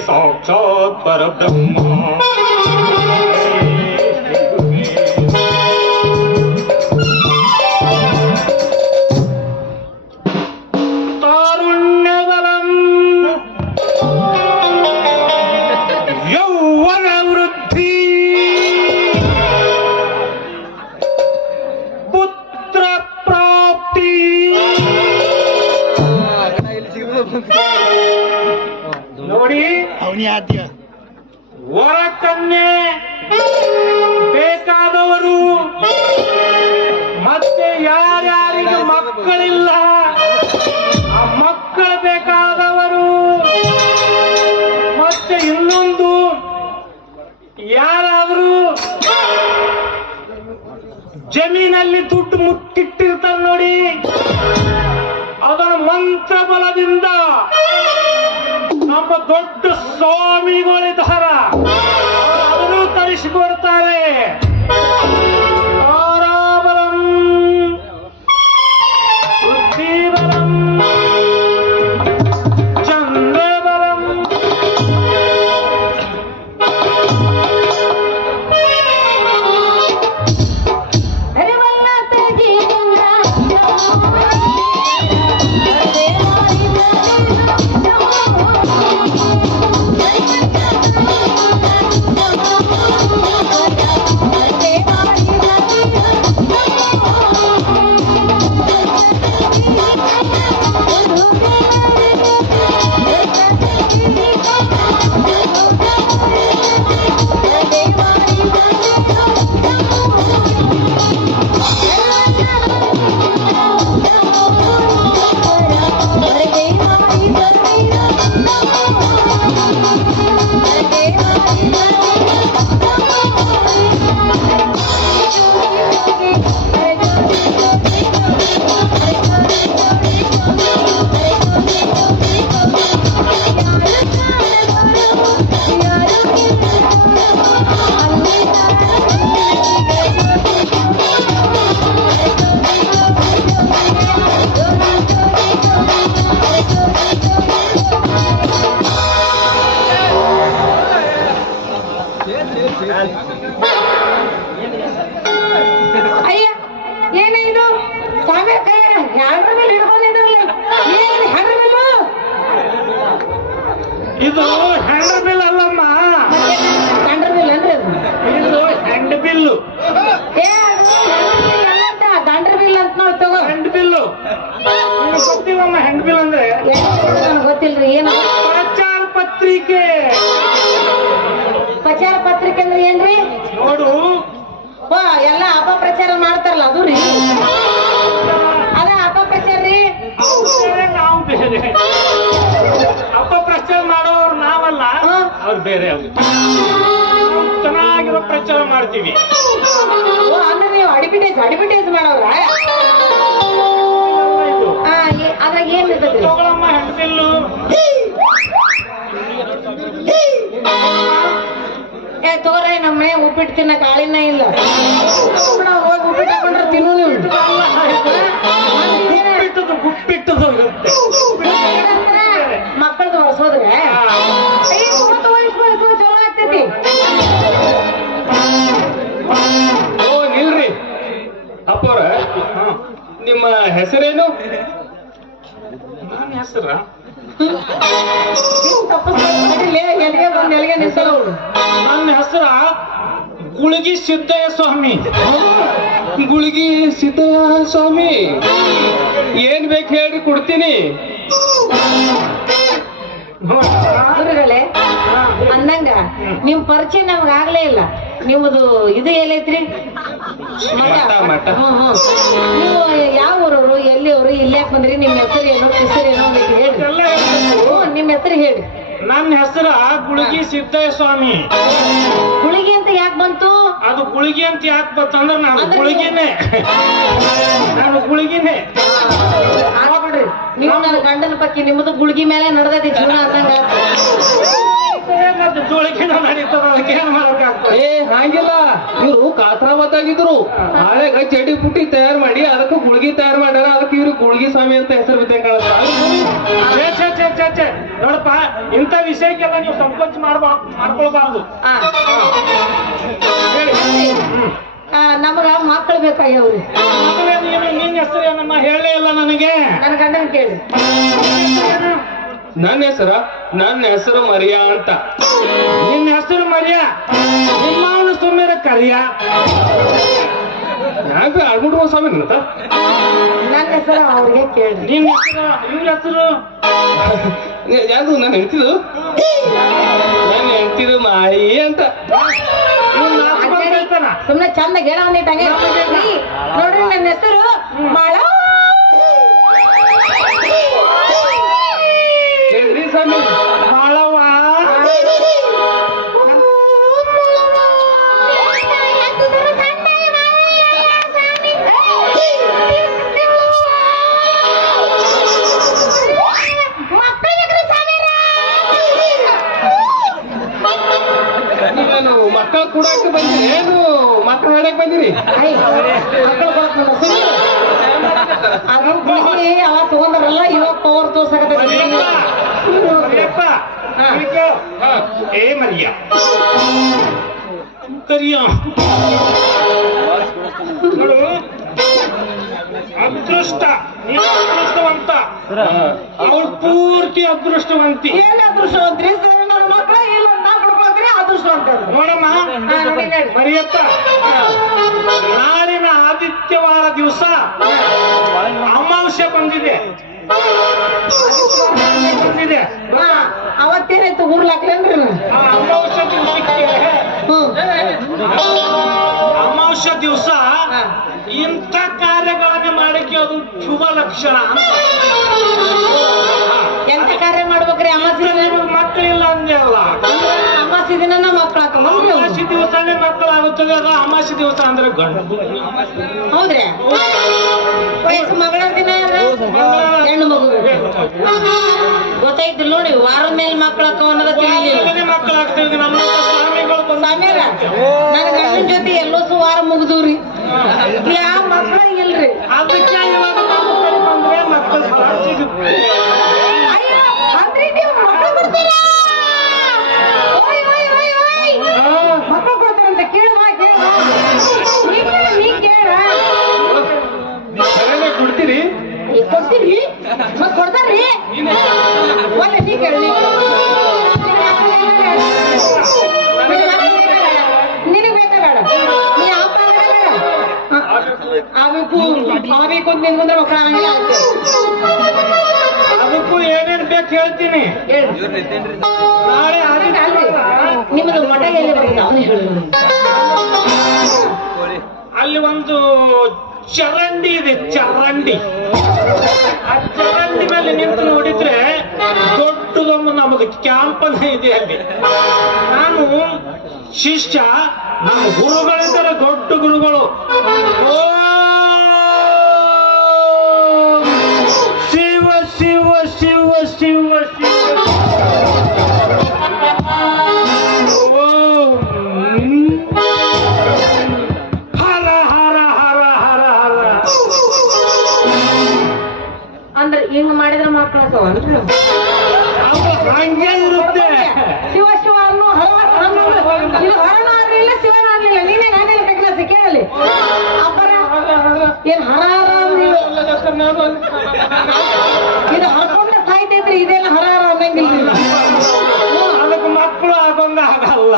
साक्षात् परब्रह्म तारुण्यबलं यौवन वृद्धि पुत्र प्राप्ति ನೋಡಿ ವರ ಕನ್ಯೆ ಬೇಕಾದವರು ಮತ್ತೆ ಯಾರ್ಯಾರಿಗೆ ಮಕ್ಕಳಿಲ್ಲ ಆ ಮಕ್ಕಳು ಬೇಕಾದವರು ಮತ್ತೆ ಇನ್ನೊಂದು ಯಾರಾದರೂ ಜಮೀನಲ್ಲಿ ದುಡ್ಡು ಮುಟ್ಟಿಟ್ಟಿರ್ತಾರೆ ನೋಡಿ ಅದರ ಮಂತ್ರ ಬಲದಿಂದ ನಮ್ಮ ದೊಡ್ಡ ಸ್ವಾಮಿಗಳಿದ್ದಾರ ಅದನ್ನು ತರಿಸಿಕೊಡ್ತಾರೆ. ತಾರಾಬಲಂ ಬುದ್ಧಿಬಲಂ ಚಂದ್ರಬಲಂ ಅಯ್ಯ ಏನಿದು ಸ್ವಾಮಿ ಹ್ಯಾಂಡ್ರ ಮೇಲೆ ಹಿಡ್ಕೊಂಡಿದ್ರಲ್ಲ ಏನು ಹ್ಯಾಂಡ್ರ ಬಿಲ್ಲು ಇದು ಹ್ಯಾಂಡ್ ಬಿಲ್ ಅಲ್ಲಮ್ಮ ಹ್ಯಾಂಡ್ರ ಬಿಲ್ ಅಂದ್ರೆ ಇದು ಹ್ಯಾಂಡ್ ಬಿಲ್ಲು ಏ ಅದು ದಂಡ್ರ ಬಿಲ್ ಅಂತ ನೋಡಿ ತಗೋ ಹ್ಯಾಂಡ್ ಬಿಲ್ಲು ಗೊತ್ತಿವಮ್ಮ ಹ್ಯಾಂಡ್ ಬಿಲ್ ಅಂದ್ರೆ ನನಗೆ ಗೊತ್ತಿಲ್ರಿ ಏನು ಪ್ರಚಾರ ಪತ್ರಿಕೆ ಪ್ರಚಾರ ಪತ್ರಿಕೆ ಅಂದ್ರೆ ಏನ್ರಿ ನೋಡು ಎಲ್ಲ ಅಪಪ್ರಚಾರ ಮಾಡ್ತಾರಲ್ಲ ಅದು ರೀ ಅದ ಅಪಪ್ರಚಾರ ರೀ ನಾವು ಬೇರೆ ಅಪಪ್ರಚಾರ ಮಾಡೋರು ನಾವಲ್ಲ ಅವ್ರು ಬೇರೆ ಅವ್ರು ಚೆನ್ನಾಗಿರೋ ಪ್ರಚಾರ ಮಾಡ್ತೀವಿ ಅಂದ್ರೆ ನೀವು ಅಡ್ವರ್ಟೈಸ್ ಮಾಡೋರ ಅದ್ರಾಗ ಏನ್ ಇರ್ತದೆ ತಗೊಳಮ್ಮ ಹೆಣ್ಬಿಲ್ಲು ಏ ತೋರೆ ನಮ್ಮ ಮನೆ ಉಪ್ಪಿಟ್ಟು ತಿನ್ನಕ್ ಆಳಿನ ಇಲ್ಲ ಹೋಗಿ ಉಪ್ಪಿಟ್ಟು ಹಾಕೊಂಡ್ರೆ ತಿನ್ನು ನೀವು ಗುಪ್ಪಿಟ್ಟದು ಇರುತ್ತೆ ಮಕ್ಕಳದು ಹೊರಸೋದ್ರೆ ಚಲೋ ಆಗ್ತೈತಿ ಓ ನಿಲ್ರಿ ಅಪ್ಪವ್ರ ನಿಮ್ಮ ಹೆಸರೇನು ನನ್ನ ಹೆಸರ ಎಲ್ಲಿಗೆ ಬಂದು ಎಲ್ಲಿಗೆ ನಿಂತಲ್ಲ ನನ್ನ ಹೆಸರ ಗುಳಿಗಿ ಸಿದ್ದಯ್ಯ ಸ್ವಾಮಿ ಗುಳಿಗಿ ಸಿದ್ದಯ್ಯ ಸ್ವಾಮಿ ಏನ್ ಬೇಕು ಹೇಳ್ರಿ ಕೊಡ್ತೀನಿ ಗುರುಗಳೇ ಅಂದಂಗ ನಿಮ್ ಪರಿಚಯ ನಮ್ಗ ಆಗ್ಲೇ ಇಲ್ಲ. ನಿಮ್ಮದು ಇದು ಎಲ್ಲೈತ್ರಿ ಮಠ? ಮಠ. ನೀವು ಯಾವ ಊರವರು, ಎಲ್ಲಿಯವರು, ಇಲ್ಲಾಕ್ ಬಂದ್ರಿ? ನಿಮ್ ಹೆಸರು ಏನೋ ಹೆಸರೇನೋ ಹೇಳಿ. ನಿಮ್ ಹೆಸರು ಹೇಳಿ. ನನ್ನ ಹೆಸರ ಗುಳಿಗಿ ಸಿದ್ದಯ್ಯ ಸ್ವಾಮಿ. ಗುಳಿಗಿ ಅಂತ ಯಾಕೆ ಬಂತು? ಅದು ಗುಳಿಗಿ ಅಂತ ಯಾಕೆ ಬಂತಂದ್ರೆ ನಾನು ಗುಳಿಗಿನೇ. ನಾನು ಗುಳಿಗಿನೇ. ಆಗ್ಬಿಡ್ರಿ ನೀವು ನನ್ನ ಗಂಡನ ಪಕ್ಕಿ, ನಿಮ್ಮದು ಗುಳ್ಗಿ ಮೇಲೆ ನಡೆದೈತಿ ಜೀವನ ಅಂದಂಗ. ಮತ್ತೆ ಜೋಳಿಗೆನೂ ನಡೀತದ, ಅದಕ್ಕೆ ಏನ್ ಮಾಡಕ್ಕಾಗ್ತದೆ? ಏ ಹಾಗಿಲ್ಲ, ಇವ್ರು ಕಾತ್ರಾವತ್ತಾಗಿದ್ರು. ಹಳೆಗ ಚಡಿ ಪುಟ್ಟಿ ತಯಾರು ಮಾಡಿ ಅದಕ್ಕೆ ಗುಳ್ಗಿ ತಯಾರು ಮಾಡ್ಯಾರ. ಅದಕ್ಕೆ ಇವ್ರು ಗುಳ್ಗಿ ಸ್ವಾಮಿ ಅಂತ ಹೆಸರು ಬಿದ್ದಂಗೆ ಛೇ ನೋಡಪ್ಪ, ಇಂಥ ವಿಷಯಕ್ಕೆಲ್ಲ ನೀವು ಸಂಕೋಚ ಮಾಡ್ಕೊಳ್ಬಾರ್ದು. ಹೇಳಿ. ನಮಗ ಮಕ್ಕಳು ಬೇಕಾಗ್ಯಾವ್ರಿ. ನಿನ್ನ ಹೆಸರು ಏನಮ್ಮ ಹೇಳೇ ಇಲ್ಲ ನನಗೆ. ನನ್ನ ಗಂಡನ ಕೇಳಿ. ನನ್ನ ಹೆಸರು ಮರಿಯಾ ಅಂತ. ನಿನ್ನ ಹೆಸರು ಮರಿಯಾ? ನಿಮ್ಮವನು ಸುಮ್ಮನೆ ಕರಿಯ. ಯಾಕೆ ಅಳ್ಬಿಟ್ರು ಸ್ವಾಮಿ ಅಂತ? ನನ್ನ ಹೆಸರು ಅವ್ರಿಗೆ ಕೇಳಿ. ನಿನ್ನ ಹೆಸರು? ಇವ್ರ ಹೆಸರು ಯಾರು? ನಾನು ಹೇಳ್ತಿದ್ದು ಮಾಯಿ ಅಂತ. ಸುಮ್ನೆ ಚಂದ ಗಿಡ ಒಂದಿಟ್ಟಂಗೆ ನೋಡ್ರಿ. ನನ್ನ ಹೆಸರು ಮಾಳ. ಹೇಳ್ರಿ ಸ್ವಾಮಿ. ಮಾಳವ್ವ. ನೀವೇನು ಮಕ್ಕಳು ಕೂಡಕ್ಕೆ ಬಂದಿರಿ ಏನು ಮಕ್ಕಳು ಹೇಳಕ್ ಬಂದಿರಿ? ಅವ ತಗೊಂಡ್ರಲ್ಲ, ಇವಾಗ ಪವರ್ ತೋರ್ಸಕತ್ತೈತಿ. ಏ ಮರಿಯ ಕರಿಯ ನೋಡು, ಅದೃಷ್ಟ, ನೀನು ಅದೃಷ್ಟವಂತ, ಅವಳು ಪೂರ್ತಿ ಅದೃಷ್ಟವಂತಿ. ಏನ್ ಅದೃಷ್ಟವಂತ್ರಿ? ಸರಿ, ನನ್ನ ಮಕ್ಕಳ ಇಲ್ಲ ನಾ ಬಿಡ್ಕೊಳ್ತೀರಿ ಅದೃಷ್ಟವಂತ. ನೋಡಮ್ಮ ಮರಿಯಪ್ಪ, ನಾಳಿನ ಆದಿತ್ಯವಾರ ದಿವಸ ಅಮಾವಾಸ್ಯೆ ಬಂದಿದೆ. ಅವತ್ತೇನಾಯ್ತು ಊರ್ಲಾಕ್ಲೇನ್ರಿ? ಅಮಾವಾಸ್ಯೆ ದಿವಸಕ್ಕೆ, ಅಮಾವಾಸ್ಯೆ ದಿವಸ ಇಂಥ ಕಾರ್ಯಗಳನ್ನ ಮಾಡಕ್ಕೆ ಅದು ಶುಭ ಲಕ್ಷಣ. ಎಂತ ಕಾರ್ಯ ಮಾಡ್ಬೇಕ್ರಿ? ಅಮಾವಾಸ್ಯೆ ಮಕ್ಕಳಿಲ್ಲ ಅಂದೆ ಅಲ್ಲ. ಅಮಾವಾಸ್ಯೆ ದಿನ ಮಕ್ಕಳು ಹಾಕಲ್ಲ. ಅಮಾವಾಸ್ಯೆ ದಿವಸನೇ ಮಕ್ಕಳಾಗುತ್ತದೆ. ಅದು ಅಮಾವಾಸ್ಯೆ ದಿವಸ ಅಂದ್ರೆ ಗಂಡು. ಹೌದ್ರಿ? ವಯಸ್ಸು ಮಗಳ ದಿನ ಹೆಣ್ಣು ಮಗು ಗೊತ್ತಾಯ್ತಿಲ್ಲ ನೋಡಿ. ವಾರದ ಮೇಲೆ ಮಕ್ಕಳ ಅನ್ನೋದ ತಿಳಿಲಿಲ್ಲ. ಮಕ್ಕಳಾಗ್ತದೆ. ನಮ್ಮ ಸ್ವಾಮಿಗಳು ಸ್ವಾಮ್ಯಾರ ನನ್ನ ಗಂಡನ ಜೊತೆ ಎಲ್ಲೋ ಸುವಾರ ಮುಗ್ದವ್ರಿ. ಯಾವ ಮಕ್ಕಳ ಇಲ್ರಿ. ಅದಕ್ಕೆ ಇವಾಗ ನಮ್ಮ ಕಡೆ ಬಂದ್ರೆ ಮಕ್ಕಳು ಸಿಗುತ್ತೆ. ಅಂದ್ರೆ ನೀವು ಮಕ್ಕಳು ಕೊಡ್ತೀರಾ? ಮಕ್ಕಳು ಕೊಡ್ತಾರಂತ ಕೇಳುವ ನೀ ಕೇಳ. ಕೊಡ್ತೀರಿ? ಕೊಡ್ತೀರಿ? ಮತ್ ಕೊಡ್ತಾರ್ರಿ? ಒಳ್ಳೆ ನೀ ಕೇಳಿ. ನಿನಗ್ ಬೇಕಾ ಬೇಡ? ನೀ ಆಗಬೇಕು ಅಂತ ನಿಂದ್ರೆ ಮಕ್ಕಳ ಆಗಂಗಿಲ್ಲ. ಅದಕ್ಕೂ ಏನೇನ್ ಬೇಕು ಹೇಳ್ತೀನಿ. ನಾಳೆ ಅಲ್ರಿ ನಿಮ್ಮದು ಮಠ ಎಲ್ಲಿ ಬರುತ್ತೆ ಅವನು ಹೇಳಿ. ಅಲ್ಲಿ ಒಂದು ಚರಂಡಿ ಇದೆ, ಚರಂಡಿ. ಆ ಚರಂಡಿ ಮೇಲೆ ನಿಂತು ನೋಡಿದ್ರೆ ದೊಡ್ಡದೊಂದು ನಮಗೆ ಕ್ಯಾಂಪಸ್ ಇದೆ ಅಲ್ಲಿ. ನಾನು ಶಿಷ್ಯ, ನಮ್ಮ ಗುರುಗಳಿದ್ದಾರೆ, ದೊಡ್ಡ ಗುರುಗಳು. ಶಿವ ಶಿವ ಶಿವ ಶಿವ ಶಿವ. ಹರ ಹರ ಹರ ಹರ ಹರ. ಅಂದ್ರೆ ಹಿಂಗ್ ಮಾಡಿದ್ರೆ ಮಕ್ಕಳು ಹಂಗೆ ಇರುತ್ತೆ. ಶಿವ ಶಿವ ಅನ್ನೋ ಇದು ಹರಣ ಆಗ್ಲಿಲ್ಲ, ಶಿವನ ಆಗ್ಲಿಲ್ಲ. ನೀನೇ ನಾನೇನು ಬೇಕಲ್ಲ ಕೇಳಲಿ. ಅಬ್ಬರ ಏನ್ ಹರ ಹರ ಇದು ಹರ್ಕೊಂಡ್ರೆ ಸಾಯ್ತೈತ್ರಿ. ಇದೆಲ್ಲ ಹರ ಹರ ಅನ್ನಂಗಿಲ್ಲ. ಅದಕ್ಕೆ ಮಕ್ಕಳು ಆಗೊಂಡ ಆಗಲ್ಲ.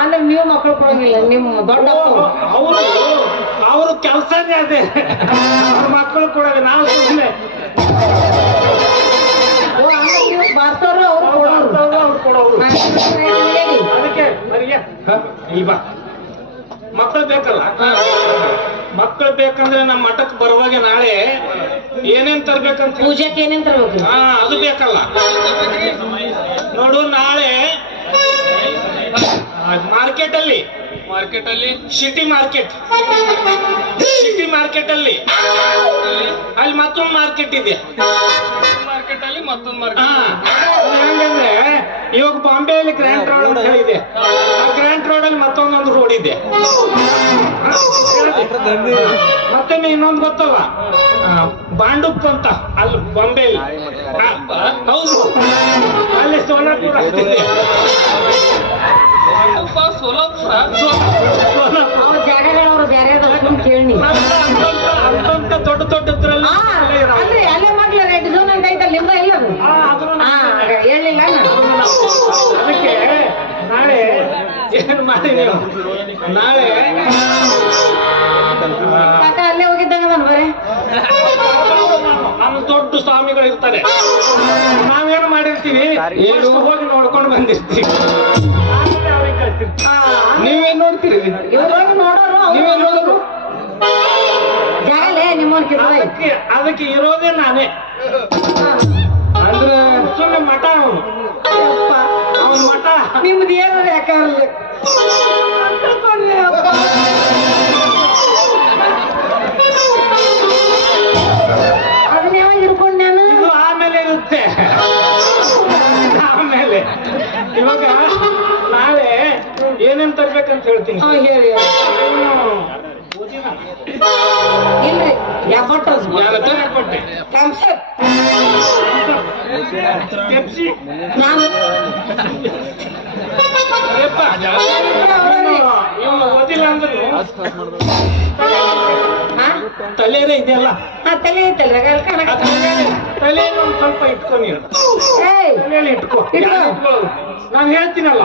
ಅಂದ್ರೆ ನೀವು ಮಕ್ಕಳು ಕೊಡಂಗಿಲ್ಲ. ನಿಮ್ಮ ದೊಡ್ಡ ಅವರು ಕೆಲಸನೇ ಅದೇ. ಮಕ್ಕಳು ಕೊಡೋದು ನಾವು ಸುಮ್ಮನೆ ಇಲ್ವಾ ಮಕ್ಕಳು ಬೇಕಲ್ಲ ಮಕ್ಕಳು ಬೇಕಂದ್ರೆ ನಮ್ಮ ಮಠಕ್ಕೆ ಬರುವಾಗ ನಾಳೆ ಏನೇನ್ ತರ್ಬೇಕಂತ ಪೂಜೆಗೆ ಏನೇನ್ ತರ್ಬೇಕು? ಅದು ಬೇಕಲ್ಲ ನೋಡು ನಾಳೆ ಮಾರ್ಕೆಟ್ ಅಲ್ಲಿ ಸಿಟಿ ಮಾರ್ಕೆಟ್ ಅಲ್ಲಿ ಅಲ್ಲಿ ಮತ್ತೊಂದು ಮಾರ್ಕೆಟ್ ಇದೆ ಹೆಂಗಂದ್ರೆ ಇವಾಗ ಬಾಂಬೆಯಲ್ಲಿ ಗ್ರ್ಯಾಂಡ್ ರೋಡ್ ಅಂತ ಹೇಳಿದೆ ಆ ಗ್ರ್ಯಾಂಡ್ ರೋಡ್ ಅಲ್ಲಿ ಮತ್ತೊಂದೊಂದು ರೋಡ್ ಇದೆ ಮತ್ತೆ ಇನ್ನೊಂದು ಗೊತ್ತಲ್ಲ ಬಾಂಡುಪ್ ಅಂತ ಅಲ್ಲಿ ಬಾಂಬೆಯಲ್ಲಿ ಹೌದು ಅಲ್ಲಿ ಸೋಲಾಪುರ ಇದೆ ಅವ್ರ ಜಾಗಗಳವ್ರು ಬೇರೆ ಕೇಳಿ ಅಂತ ದೊಡ್ಡ ದೊಡ್ಡದ್ರಲ್ಲಿ ಅಲ್ರಿ ಅಲ್ಲೇ ಮಗ್ಲ ರೆಡ್ ಝೋನ್ ಅಂತ ಐತಲ್ಲ ನಿಮ್ದ ಇಲ್ಲ ಅದು ಹೇಳಿಲ್ಲ ಅದಕ್ಕೆ ನಾಳೆ ಏನ್ ಮಾಡಿ ನೀವು ನಾಳೆ ಕಾಕ ಅಲ್ಲೇ ಹೋಗಿದ್ದಂಗ ನಾನು ಬರೇ ನಮ್ಮ ದೊಡ್ಡ ಸ್ವಾಮಿಗಳು ಇರ್ತಾರೆ ನಾವೇನು ಮಾಡಿರ್ತೀವಿ ಏನು ಹೋಗಿ ನೋಡ್ಕೊಂಡು ಬಂದಿರ್ತೀವಿ ನೀವೇನ್ ನೋಡ್ತೀರಿ? ಇವ್ರೋಗಿ ನೋಡೋರು ನೀವೇನ್ ನೋಡೋರು? ಜಾಗಲೇ ನಿಮ್ಮವ್ರಿಗೆ ಅದಕ್ಕೆ ಇರೋದೇ ನಾನೇ ಅಂದ್ರ ಸುಮ್ಮನೆ ಮಠ ಅವನು ಅವನ ಮಠ ನಿಮ್ದು ಏನಾರ ಯಾಕಾರಲ್ಲ ಅದನ್ನ ಯಾವಾಗ ಹಿಡ್ಕೊಂಡು ನಾನು ಇದು ಆಮೇಲೆ ಇರುತ್ತೆ ಆಮೇಲೆ ಇವಾಗ ನಾಳೆ ಏನೇನ್ ತರ್ಬೇಕಂತ ಹೇಳ್ತೀನಿ ಹೇಳಿ ಇಲ್ರಿ ಯಾಪಟ್ಟು ಕೊಟ್ಟೆ ಥಮ್ಸಪ್ ಪೆಪ್ಸಿ ನಾನು ಇವನು ಓದಿಲ್ಲ ಅಂದ್ರು ತಲೆರೇ ಇದೆಯಲ್ಲ ತಲೆ ಐತಲ್ರಿ ತಲೆ ಒಂದ್ ಸ್ವಲ್ಪ ಇಟ್ಕೊ ನೀನು ತಲೆಯಲ್ಲಿ ಇಟ್ಕೊ ನಾನು ಹೇಳ್ತೀನಲ್ಲ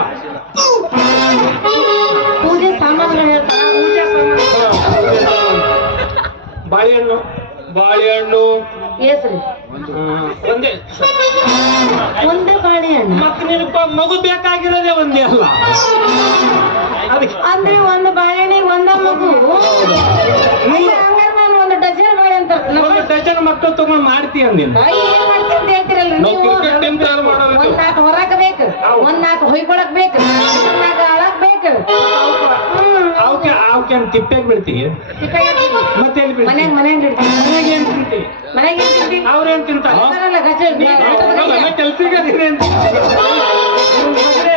ಪೂಜೆ ಸಾಮಾನುಗಳು ಹೇಳ್ತಾರ ಪೂಜೆ ಬಾಳೆಹಣ್ಣು ಹೆಸ್ರಿ ಒಂದೇ ಒಂದೇ ಬಾಳೆಹಣ್ಣು ಮತ್ತೆ ನಿನಗೆ ಮಗು ಬೇಕಾಗಿರೋದೇ ಒಂದೇ ಅಲ್ಲ ಅದಕ್ಕೆ ಅಂದ್ರೆ ಒಂದು ಬಾಳೆಹಣ್ಣಿಗೆ ಒಂದ ಮಗು ಹಂಗಾರೆ ನಾನು ಒಂದು ಡಜನ್ ಬಾಳೆ ಅಂತ ಒಂದು ಡಜನ್ ಮಕ್ಕಳು ತಗೊಂಡ್ ಮಾಡ್ತೀಯ ನೀನು ಏನ್ ಮಾಡ್ತೀನಿ ಅಂತ ಹೇಳ್ತಿರಲ್ಲ ನಾವು ನೀವು ಕ್ರಿಕೆಟ್ ಟೀಮ್ ತಯಾರು ಮಾಡೋದು. ಒಂದ್ ನಾಲ್ಕು ಹೊರಕ್ ಬೇಕು ಒಂದ್ ನಾಲ್ಕು ಹೊಯ್ಕೊಳಕ್ ಬೇಕು ಒಂದ್ ನಾಲ್ಕು ಅಳಕ್ ಬೇಕು ಅವಕ್ಕೆ ತಿಪ್ಪೆಗೆ ಬೀಳ್ತೀಯ ಮತ್ತೆ ಎಲ್ಲಿ ಬೀಳ್ತೀಯ? ಮನ್ಯಾಗ ಇಡ್ತೀನಿ ಮನೆಗೆ ಏನ್ ತಿಂತೀವಿ ಮನ್ಯಾಗ ಏನ್ ತಿಂತಿ ಅವ್ರೇನ್ ತಿಂತಾರೆ ಕೆಲ್ಸಿಗೆ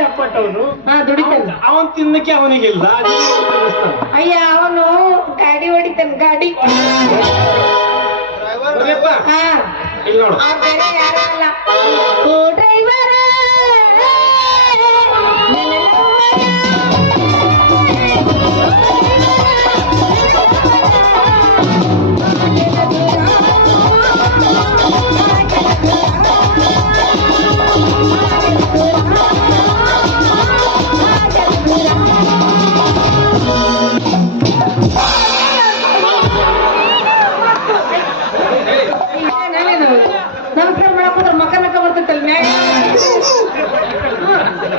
ಅಪ್ಪಟ್ಟವನು ದುಡಿತಾನೆ ಅವನ್ ತಿನ್ನಕ್ಕೆ ಅವನಿಗಿಲ್ಲ ಅಯ್ಯ ಅವನು ಗಾಡಿ ಹೊಡಿತಾನೆ ಗಾಡಿ ಹಾ ಇಲ್ಲಿ ನೋಡು ಅವ್ರು ಬೇರೆ ಯಾರು ಅಲ್ಲ ಓ ಡ್ರೈವರ ನಮಸ್ಕಾರ ಮಾಡಕ್ಕೋದ್ರ ಮಕ್ಕ ನಕ್ಕ ಬರ್ತೈತಲ್ಲ ಮ್ಯಾಗ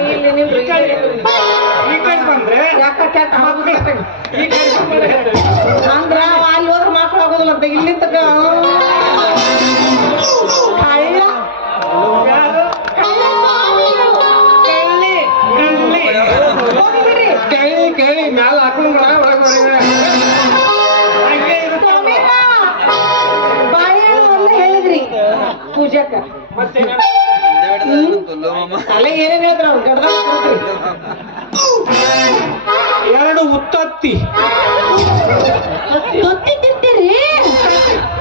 ಇಲ್ಲಿ ನೀವು ಈ ಕಡೆ ಬಂದ್ರೆ ಯಾಕ ಕೆಟ್ಟ ಹಾಕ್ಬಿಟ್ಟು ಈ ಕಡೆ ಬಂದ್ರೆ ಅಂದ್ರ ಅಲ್ಲಿ ಹೋದ್ರೆ ಮಕ್ಳು ಆಗೋದಿಲ್ಲ ಅಂತ ಇಲ್ಲಿ ತಕ ಕಳ್ಳ ಯಾರು? ಹೋಗ್ಬಿಡ್ರಿ ಕೇಳಿ ಮ್ಯಾಲ ಹಾಕೊಂಡ್ ಹಂಗೆ ಇರುತ್ತೆ. ಬಾಳೆಹಣ್ಣು ಅಂತ ಹೇಳಿದ್ರಿ ಪೂಜಾಕ ಮತ್ತೆ ಅಲ್ಲೇ ಏನೇನ್ ಹೇಳಿದ್ರ ಅವ್ರು ಗಡ್ದ ಎರಡು ಉತ್ತತ್ತಿ ತೊತ್ತಿ ತಿಂತೀರಿ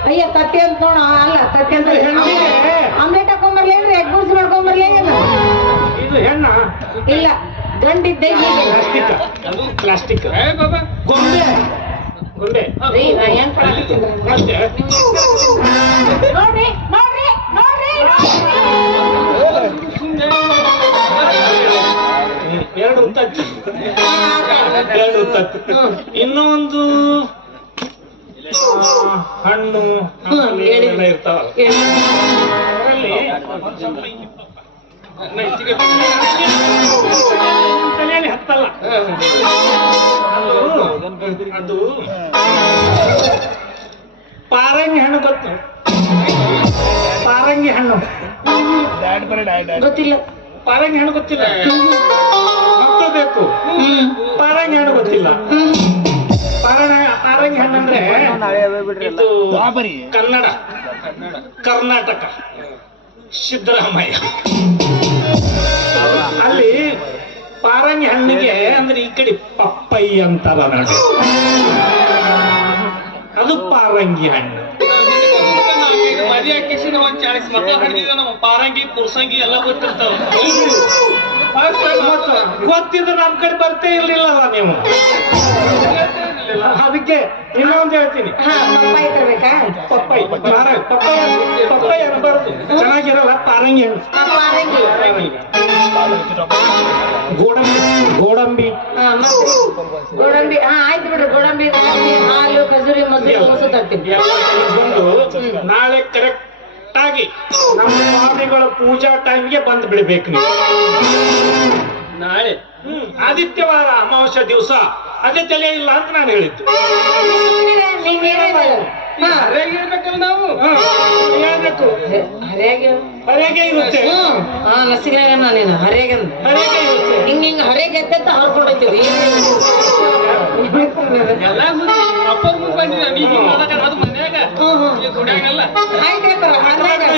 ಅಯ್ಯ ತತ್ತಿ ಅಂತ ನೋಡ ಅಲ್ಲ ತತ್ತಿ ಅಂತ ಆಮ್ಲೆಟ್ ಹಾಕೊಂಬರ್ಲೇನ್ರಿ ಎಗ್ ಬುರ್ಜಿ ಮಾಡ್ಕೊಂಬರ್ಲಿ ಇದು ಹೆಣ್ಣ ಇಲ್ಲ ಗಂಡಿದ್ದೆ ಪ್ಲಾಸ್ಟಿಕ್ ಅದು ಪ್ಲಾಸ್ಟಿಕ್ ಗೊಂಬೆ ಗೊಂಬೆ ನಾ ಏನ್ ಕೊಡಕತ್ತೀನಿ ಮತ್ತೆ ನೋಡ್ರಿ ನೋಡ್ರಿ ನೋಡ್ರಿ ಎರಡು ಉತ್ತತ್ತಿ ಎರಡು ಉತ್ತತ್ತಿ ಇನ್ನೂ ಒಂದು ಹಣ್ಣು ಹಂಪಲು ಇವೆಲ್ಲ ಇರ್ತಾವಲ್ಲ ಅದರಲ್ಲಿ ತಲೆಯಲ್ಲಿ ಹತ್ತಲ್ಲ ಅದು ಪಾರಂಗಿ ಹಣ್ಣು ಗೊತ್ತು ಪಾರಂಗಿ ಹಣ್ಣು ಗೊತ್ತಿಲ್ಲ. ಪಾರಂಗಿ ಹಣ್ಣು ಗೊತ್ತಿಲ್ಲ ಮಕ್ಕಳು ಬೇಕು ಪಾರಂಗಿ ಹಣ್ಣು ಗೊತ್ತಿಲ್ಲ ಪಾರಂಗಿ ಹಣ್ಣು ಅಂದ್ರೆ ಇದು ಕನ್ನಡ ಕರ್ನಾಟಕ ಸಿದ್ದರಾಮಯ್ಯ ಅಲ್ಲಿ ಪಾರಂಗಿ ಹಣ್ಣಿಗೆ ಅಂದ್ರೆ ಈ ಕಡೆ ಪಪ್ಪೈ ಅಂತಾರ ನೋಡಿ ಅದು ಪಾರಂಗಿ ಹಣ್ಣು ಒಂದ್ 40 ಮಕ್ಕಳು ಹಡಿದ ನಮ್ಮ ಪಾರಂಗಿ ಪುರ್ಸಂಗಿ ಎಲ್ಲ ಗೊತ್ತಿರ್ತಾವ ಗೊತ್ತಿದ್ರೆ ನಮ್ ಕಡೆ ಬರ್ತೇ ಇರ್ಲಿಲ್ಲಲ್ಲ ನೀವು ಅದಕ್ಕೆ ಇನ್ನೊಂದು ಹೇಳ್ತೀನಿ ಪಪ್ಪಾಯಿ ತರ್ಬೇಕಾ? ಪಪ್ಪಾಯಿ ಪಪ್ಪಾಯಿ ಅನ್ನಬಾರ್ದು ಚೆನ್ನಾಗಿರಲ್ಲ ಪಾರಂಗಿ ಹಣ್ಣು ಪಾರಂಗಿ ಗೋಡಂಬಿ ಗೋಡಂಬಿ. ಆಯ್ತು ಬಿಡ್ರಿ, ಗೋಡಂಬಿ ಹಾಲು ಖಜೂರಿ ಮೊಸರು ತರ್ತೀನಿ. ಬಂದು ನಾಳೆ ಕರೆಕ್ಟ್ ಆಗಿ ನಮ್ಮ ಸ್ವಾಮಿಗಳ ಪೂಜಾ ಟೈಮ್ಗೆ ಬಂದು ಬಿಡ್ಬೇಕು ನೀವು ನಾಳೆ ಆದಿತ್ಯವಾರ ಅಮಾವಾಸ್ಯ ದಿವಸ ಅದೇ ತಲೆ ಇಲ್ಲ ಅಂತ ನಾನು ಹೇಳಿದ್ದು ಹೇಳ್ಬೇಕಲ್ಲ ನಾವು ಹೇಳ್ಬೇಕು ಹರೇಗೆ ಇರುತ್ತೆ ನಸಿಗ್ನಾಗ ನಾನೇನು ಹರೇಗೆ ಹರೇಗೆ ಇರುತ್ತೆ ಹಿಂಗ ಹರೇಗೆ ಎತ್ತ ಹರ್ಕೊಂಡೈತಿವಿ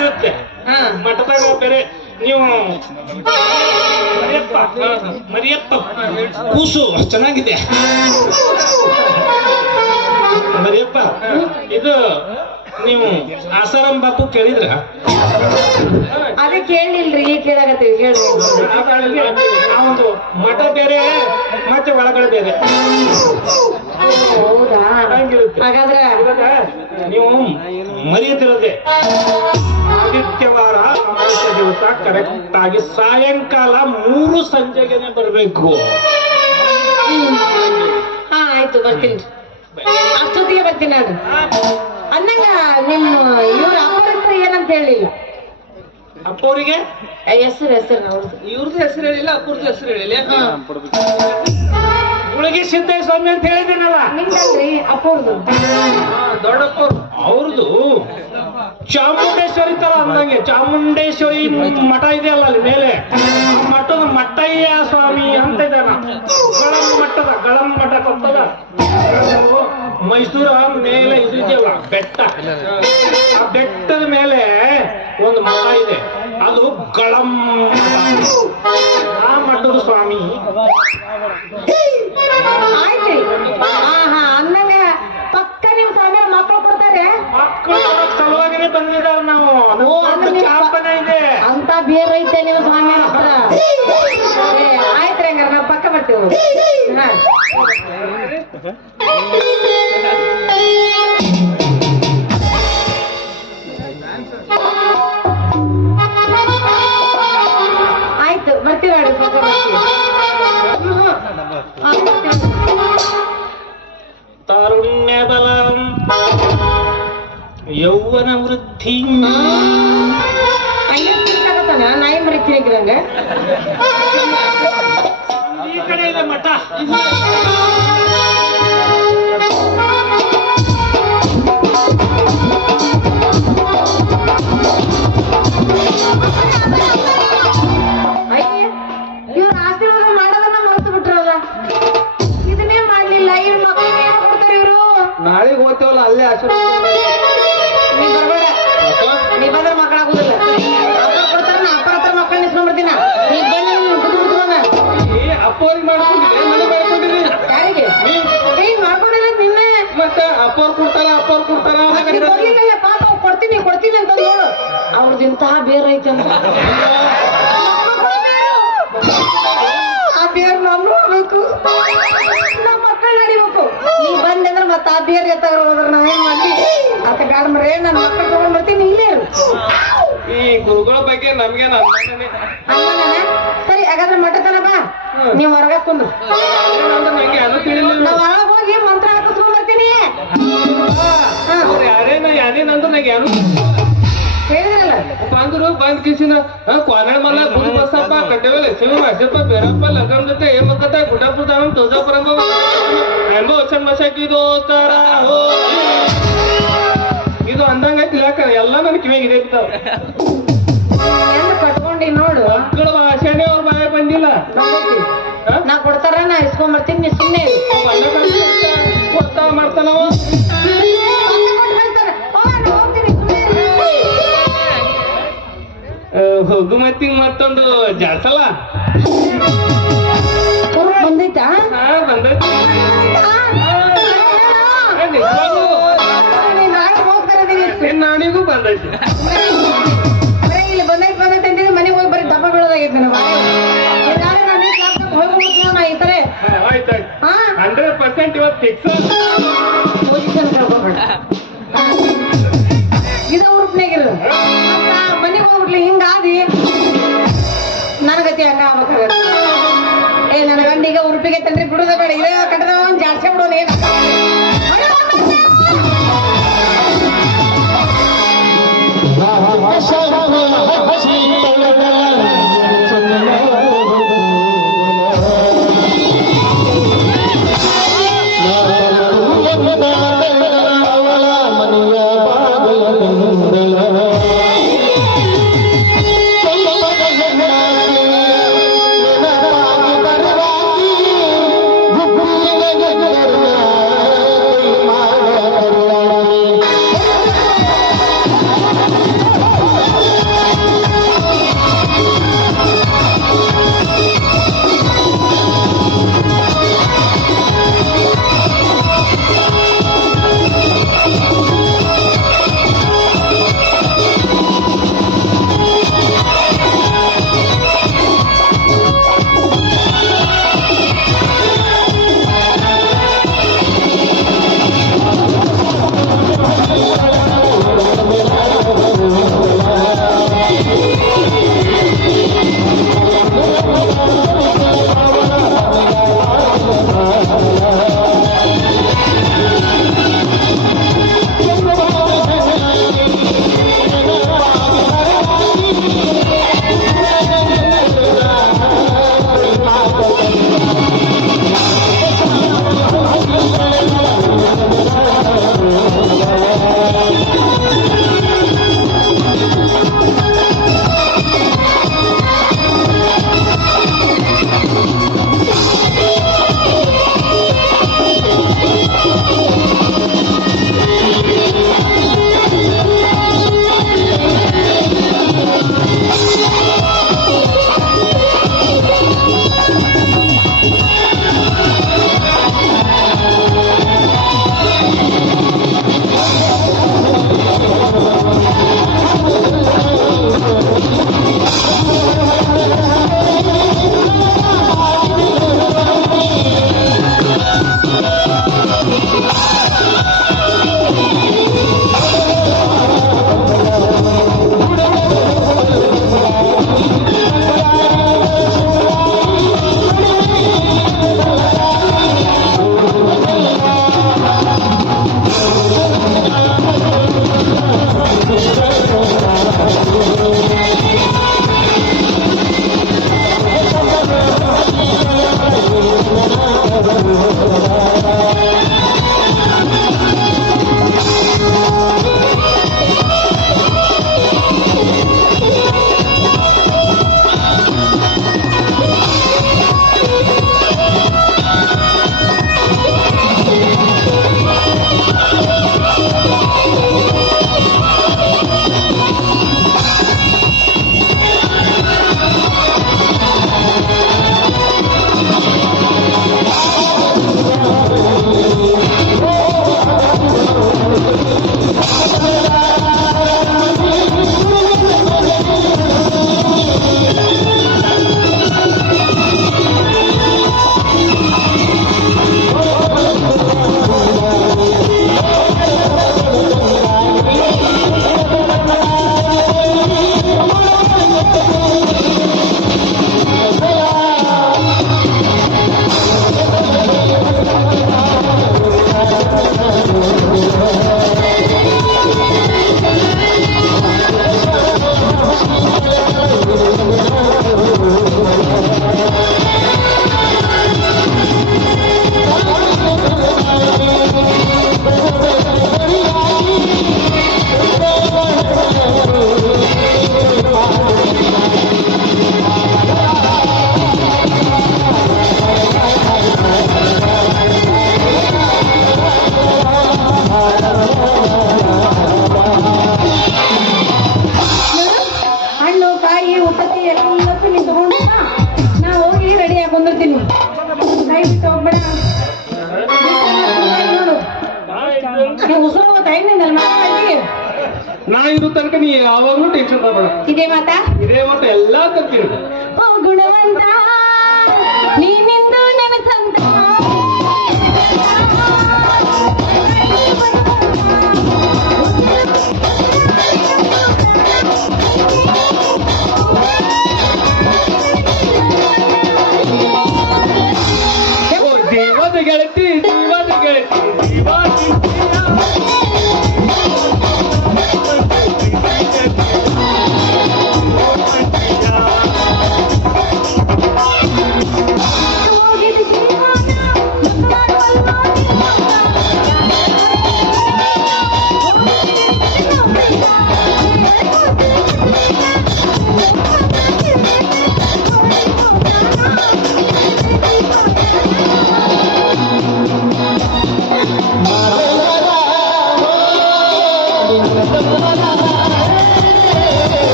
ಇರುತ್ತೆ ಮಠದಾಗ ಬೇರೆ ನೀವು ಮರಿಯಪ್ಪ ಕೂಸು ಚೆನ್ನಾಗಿದೆ ಮರಿಯಪ್ಪ ಇದು ನೀವು ಆಸಾರಾಮ್ ಬಾಪು ಕೇಳಿದ್ರ ಅದೇ ಕೇಳಿಲ್ರಿ ಈಗ ಕೇಳಾಗತ್ತೀವಿ ಹೇಳ್ರಿ. ಆ ಒಂದು ಮಠ ಬೇರೆ ಮತ್ತೆ ಒಳಗಡೆ ಬೇರೆ ಹೌದಾ? ಹಂಗಿರುತ್ತೆ ಹಾಗಾದ್ರೆ ಇವಾಗ ನೀವು ಮರೆಯುತ್ತಿರದೆ ಆದಿತ್ಯವಾರ ಅಮಾವಾಸ್ಯ ದಿವಸ ಕರೆಕ್ಟ್ ಆಗಿ ಸಾಯಂಕಾಲ 3 ಸಂಜೆಗೆನೆ ಬರಬೇಕು ಹಾ ಆಯ್ತು ಬರ್ತೀನಿ, ಅಷ್ಟೊತ್ತಿಗೆ ಬರ್ತೀನಿ ನಾನು. ಅಂದಂಗ ನಿಮ್ಮ ಇವ್ರ ಅಮ್ಮರ ಹೆಸರು ಏನಂತ ಹೇಳಿಲ್ಲ. ಅಪ್ಪವರಿಗೆ ಹೆಸರು ಅವ್ರದ್ದು ಇವ್ರದ್ದು ಹೆಸರು ಹೇಳಿಲ್ಲ, ಅಪ್ಪರದ್ದು ಹೆಸರು ಹೇಳಿಲ್ಲ. ಗುಳಗಿ ಸಿದ್ದೇಶ್ವರ ಸ್ವಾಮಿ ಅಂತ ಹೇಳಿದ್ದೀನಲ್ಲ ನಿಮ್ದಲ್ರಿ ಅಪ್ಪವ್ರದ್ದು. ದೊಡ್ಡಪ್ಪ ಅವ್ರದ್ದು ಚಾಮುಂಡೇಶ್ವರಿ ತರ ಅಂದಂಗೆ ಚಾಮುಂಡೇಶ್ವರಿ ಮಠ ಇದೆ ಅಲ್ಲ ಅಲ್ಲಿ ಮೇಲೆ ಆ ಮಠದ ಮಟ್ಟಯ್ಯ ಸ್ವಾಮಿ ಅಂತ ಇದ್ದಾನ ಗಳಂ ಮಠ ಗೊತ್ತದ ಮೈಸೂರ ಮೇಲೆ ಇದೆಯಲ್ಲ ಬೆಟ್ಟ, ಆ ಬೆಟ್ಟದ ಮೇಲೆ ಒಂದು ಮಠ ಇದೆ, ಅದು ಗಳಂ ಆ ಮಠದ ಸ್ವಾಮಿ. ಆಯ್ತ್ರಿ. ಹಾ ಅಂದಂಗ ಪಕ್ಕ ನಿಮ್ ಸ್ವಾಮಿ ಮಕ್ಕಳು ಕೊಡ್ತಾರೆ. ಮಕ್ಕಳು ಸಲುವಾಗಿನೇ ಬಂದಿದ್ದಾರ ನಾವು. ಚಾಪನ ಇದೆ ಅಂತ ಬೇರೆ ಐತೆ ನಿಮ್ಮ ಸ್ವಾಮಿ ಹತ್ರ. ಆಯ್ತ್ರಿ, ಹಂಗಾರ ನಾವು ಪಕ್ಕ ಬರ್ತೀವಿ. ಹಾ ಆಯ್ತು ಬರ್ತೀವಿ ನೋಡಿ, ಪಕ್ಕ ಬರ್ತೀವಿ. ತಾರುಣ್ಯ ಬಲ ಯೌವನ ವೃದ್ಧಿ ನಾಯಿ ಮರಿ ತಿನ್ನಕ್ಕಿರಂಗ ಈ ಕಡೆ ಇದೆ ಮಠ. ಇವ್ರ ಆಶೀರ್ವಾದ ಮಾಡೋದನ್ನ ಮರ್ತು ಬಿಟ್ರಲ್ಲ, ಇದನ್ನೇ ಮಾಡ್ಲಿಲ್ಲ. ಇವ್ರ ಮಕ್ಕಳಿಗೆ ಏನ್ ಕೊಡ್ತಾರೆ ಇವ್ರು? ನಾಳೆಗೆ ಹೋಗ್ತೇವಲ್ಲ ಅಲ್ಲೇ ಆಶೀರ್ವಾದ. ನೀ ಬರ್ಬೇಡ, ನೀ ಬಂದ್ರೆ ಮಕ್ಕಳಾಗುದಿಲ್ಲ. ಅಪ್ಪ ಕೊಡ್ತಾರ, ನಾ ಅಪ್ಪರ ಹತ್ರ ಮಕ್ಕಳನ್ನ ಇಸ್ಕೊಂಡ್ಬರ್ತೀನ. ನೀ ಬಂದ ಅಪ್ಪವ್ರಿಗೆ ಮಾಡ್ಕೊಂಡಿದ್ದೆ, ನನಗೆ ಮಾಡ್ಕೊಂಡಿದ್ರಿ. ಯಾರಿಗೆ ಏನ್ ಮಾಡ್ಕೊಂಡಿಲ್ಲ ನಿನ್ನೆ? ಮತ್ತೆ ಅಪ್ಪವ್ರು ಕೊಡ್ತಾರ ಬರ್ಲಿಲ್ಲ ಪಾಪ, ಕೊಡ್ತೀನಿ ಅಂತ ನೋಡು. ಅವ್ರದ್ದು ಇಂತಹ ಬೇರೆ ಐತೆ ಅಂತ. ಆ ಬೇರ್ ನಾವ್ ನೋಡ್ಬೇಕು, ನಮ್ಮ ಮಕ್ಕಳು ನಡಿಬೇಕು. ನೀ ಬಂದ್ರೆ ಮತ್ತೆ ಆ ಬೇರೆ ಎತ್ತಾಗ ಹೋದ್ರೆ ನಾವ್ ಏನ್ ಮಾಡ್ಲಿ? ಅತ್ತ ಬೇಡ ಮರೇ, ನನ್ನ ಮಕ್ಕಳು ತಗೊಂಡ್ ಬರ್ತೀನಿ, ಇಲ್ಲೇ ಇರು. ಈ ಗುರುಗಳ ಬಗ್ಗೆ ನಮ್ಗೆ ಸರಿ, ಹಾಗಾದ್ರೆ ಮಠ ತನ ಬಾ, ನೀವ್ ಹೊರಗ ಕುಂದ್ರು. ನಂಗೆ ಅದು ತಿಳಿಲಿಲ್ಲ. ನಾವ್ ಒಳಗ್ ಹೋಗಿ ಮಂತ್ರ ಹಾಕಿಸ್ಕೊಂಡ್ ಬರ್ತೀನಿ. ಯಾರೇನಂದ್ರೆ ನಂಗೆ ಯಾರು ಹೇಳಿದ್ರಲ್ಲ ಬಂದ್ರು ಬಂದ್ ಕಿಸಿನ ಕೊನೆಯ ಮಲ್ಲ बसप्पा कटेला लक्ष्मी भाषेप्पा बेरप्पा लगन जते हे मग काय फुटाफुट जाऊन तुळजापुरांब ಹೆಂಗೋ ವಚನ ಮಸಾಕಿದು ತರ ಹೋ ಇದು ಅಂದಂಗ ಐತಿಲಾಕ ಎಲ್ಲ ನನ್ ಕಿವಿಗೆ ಇದೆ ಬಿದ್ದಾವ ಎಂದ ಕಟ್ಕೊಂಡಿ ನೋಡು ಮಕ್ಕಳ ಭಾಷೆನೇ ಅವ್ರ ಬಾಯ ಬಂದಿಲ್ಲ ಬಂದೈತಿ. ನಾ ಕೊಡ್ತಾರ ನಾ ಇಸ್ಕೊಂಬರ್ತೀನಿ ನೀ ಸುಮ್ಮನೆ ಕೊಡ್ತಾವ ಮಾಡ್ತಾನವ ಹೋಗುಮತಿ ಮತ್ತೊಂದು ಜಾಸಲ ಬಂದೈತಾ ಹಾ ಬಂದೈತಿ ನಾಣಿಗೂ ಬಂದೈತಿ ಇಲ್ಲಿ ಬಂದೈತಿ ಬಂದೈತಿ ಅಂತಿದ್ರೆ ಮನೆಗೆ ಹೋಗಿ ಬರೀ ದಪ್ಪ ಬೀಳೋದಾಗೈತಿ ನನಗೆ ಹೋಗ್ಬಿಡ್ತೀವಿ ನಾ ಈ ತರ ಆಯ್ತಾಯ್ತು ಹಾ 100% ಇವತ್ತು ಫಿಕ್ಸ್ ಪೊಸಿಷನ್ ಕಳ್ಕೊಬೇಡ ಇದ ಉರುಪ್ನಾಗಿರು ಮನೆಗೆ ಹೋಗ್ಬಿಡ್ಲಿ ಹಿಂಗಾದಿ ನನಗತಿ ಹಂಗ ಆಗ್ಬೇಕಾಗತ್ತೆ ಏ ನನ್ನ ಗಂಡಿಗೆ ಉರುಪಿಗೆ ತಂದ್ರೆ ಬಿಡುದ ಬೇಡ ಇದೇ ಕಟ್ಟದ ಒಂದ್ ಜಾಸ್ತಿ ಬಿಡೋಣ ಏನ್ ತನಕ ನೀ ಯಾವಾಗ್ಲೂ ಟೆನ್ಷನ್ ತಗೋಬೇಡ. ಇದೇ ಮಾತಾ ಇದೇ ಮತ್ತೆ ಎಲ್ಲಾ ತರ್ತೀನಿ. ಓ ಗುಣವಂತ